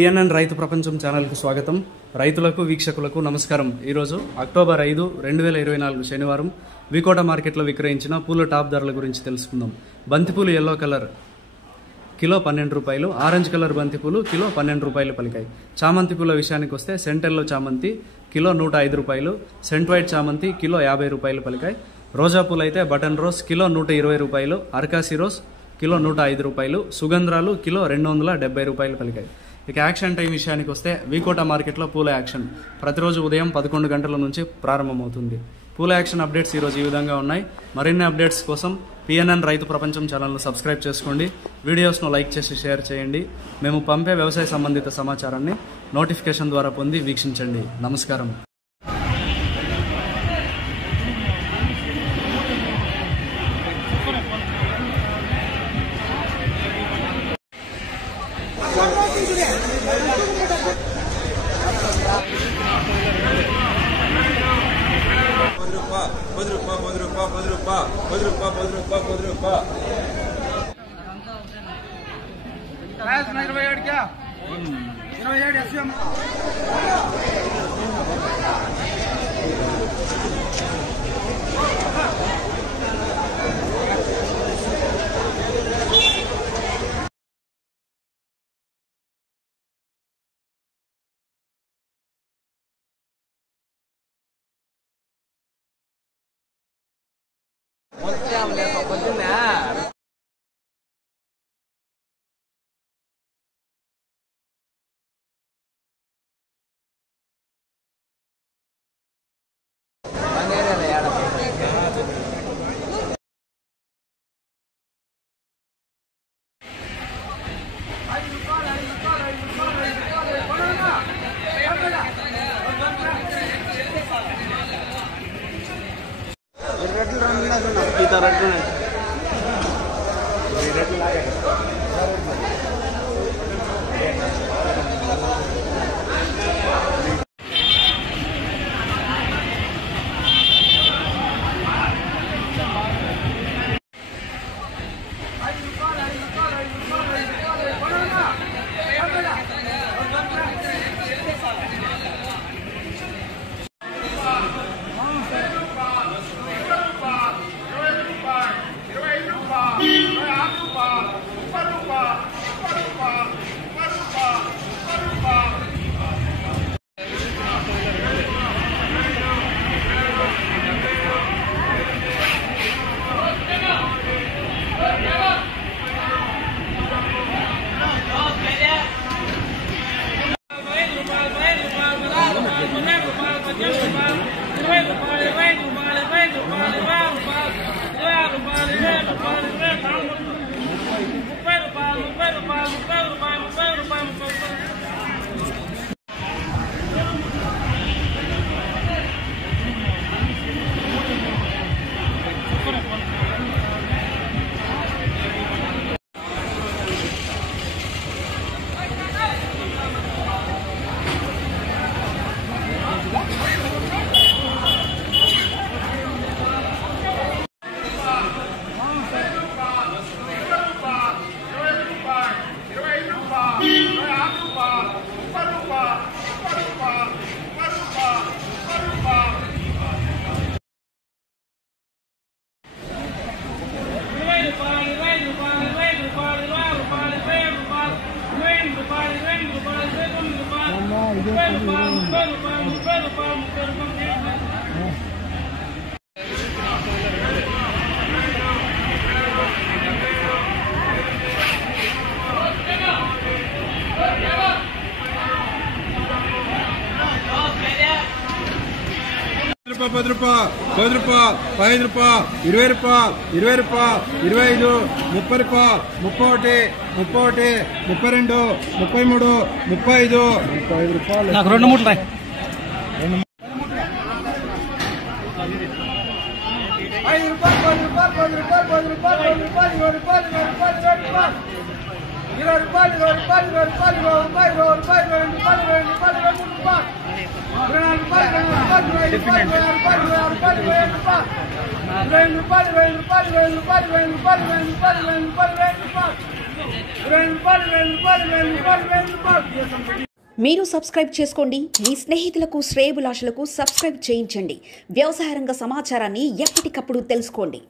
PNN రైతు ప్రపంచం ఛానల్కు స్వాగతం. రైతులకు వీక్షకులకు నమస్కారం. ఈరోజు అక్టోబర్ 5, 2024 శనివారం వికోట మార్కెట్లో విక్రయించిన పూల టాప్ ధరల గురించి తెలుసుకుందాం. బంతిపూలు ఎల్లో కలర్ కిలో 12 రూపాయలు, ఆరెంజ్ కలర్ బంతిపూలు కిలో 12 రూపాయలు పలికాయి. చామంతి పూల విషయానికి వస్తే సెంటెల్లో చామంతి కిలో 105 రూపాయలు, సెంట్ వైట్ చామంతి కిలో 50 రూపాయలు పలికాయి. రోజా పూలు అయితే బటన్ రోజ్ కిలో 120 రూపాయలు, అరకాసి రోజ్ కిలో 105 రూపాయలు, సుగంధ్రాలు కిలో 270 రూపాయలు పలికాయి. ఇక యాక్షన్ టైం విషయానికి వస్తే వికోట మార్కెట్లో పూల యాక్షన్ ప్రతిరోజు ఉదయం 11 గంటల నుంచి ప్రారంభమవుతుంది. పూల యాక్షన్ అప్డేట్స్ ఈరోజు ఈ విధంగా ఉన్నాయి. మరిన్ని అప్డేట్స్ కోసం పిఎన్ఎన్ రైతు ప్రపంచం ఛానల్ను సబ్స్క్రైబ్ చేసుకోండి. వీడియోస్ను లైక్ చేసి షేర్ చేయండి. మేము పంపే వ్యవసాయ సంబంధిత సమాచారాన్ని నోటిఫికేషన్ ద్వారా పొంది వీక్షించండి. నమస్కారం. ₹10, ₹10, ₹15, ₹20, ₹20, ₹25, ₹30, ₹31, ₹32, ₹33, ₹35. నాకు 2 మూటలు ₹20 మీరు సబ్స్క్రైబ్ చేసుకోండి, మీ స్నేహితులకు శ్రేయోభిలాషులకు సబ్స్క్రైబ్ చేయించండి. వ్యవసాయ రంగ సమాచారాన్ని ఎప్పటికప్పుడు తెలుసుకోండి.